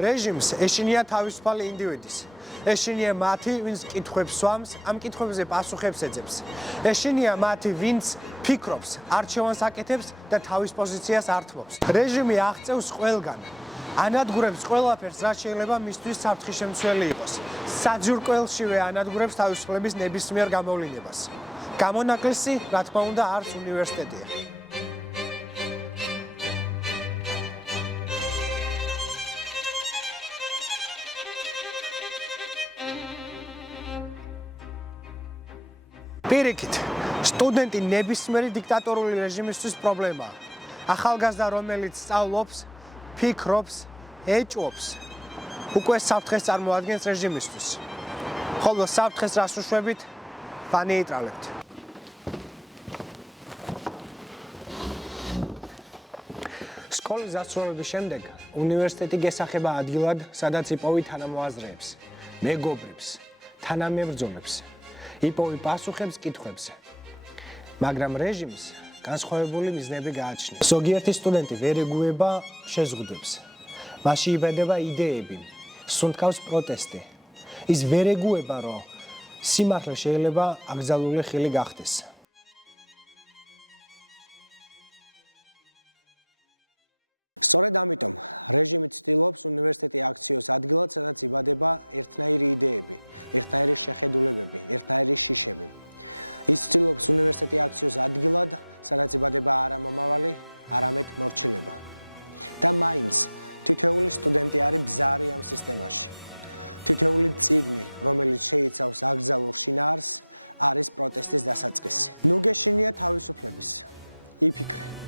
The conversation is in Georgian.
რეჟიმს ეშინია თავისუფალი ინდივიდის. ეშინია მათი, ვინც კითხვებს სვამს, ამ კითხვებზე პასუხებს ეძებს. ეშინია მათი, ვინც ფიქრობს, არჩევანს აკეთებს და თავის პოზიციას ართმობს. რეჟიმი აღწევს ყველგან. ანადგურებს ყველაფერს, რაც შეიძლება მისთვის საფრთხის შემცველი იყოს. საძირკველშივე ანადგურებს თავისუფლების ნებისმიერ გამოვლინებას. გამონაკლისი, რა თქმა უნდა, არც უნივერსიტეტია. პირიქით, სტუდენტი ნებისმიერი დიქტატორული რეჟიმისთვის პრობლემაა. ახალგაზრდა, რომელიც სწავლობს, ფიქრობს, ეჭვობს, უკვე საფრთხეს წარმოადგენს რეჟიმისთვის. ხოლო საფრთხეს რას უშვებით, ვანეიტრალებთ. სკოლის დასრულების შემდეგ უნივერსიტეტი გესახება ადგილად, სადაც იპოვი თანამოაზრეებს, მეგობრებს, თანამებრძოლებს. იპოვი პასუხებს კითხვებზე. მაგრამ რეჟიმს განსხვავებული მიზნები გააჩნია. ზოგიერთი სტუდენტი ვერ ეგუება შეზღუდვებს. მასში იბედება იდეები, სუნთქავს პროტესტი. ის ვერ ეგუება, რომ სიმართლე შეიძლება აკრძალული ხილი გახდეს. სწორედ ამიტომ რეჟიმი ცდილობს უნივერსიტეტი აქციოს ადგილად, სადაც იბადება ერთნაირი იდეები, ერთნაირი შეხედულებები, ერთნაირი შიშები. ის ცდილობს უნივერსიტეტი აქციოს ადგილად, სადაც იბადება არა მომავალი, არამედ მორჩილება. და მაინც თითოეული სტუდენტი არის ბზარი ამ სისტემაში. თითოეული წიგნი, რომელიც შეიცავს აკრძალულ შინაარსს, არის პროტესტის დასაწყისი. ნუ გეშინია თავისუფლების. იფიქრე.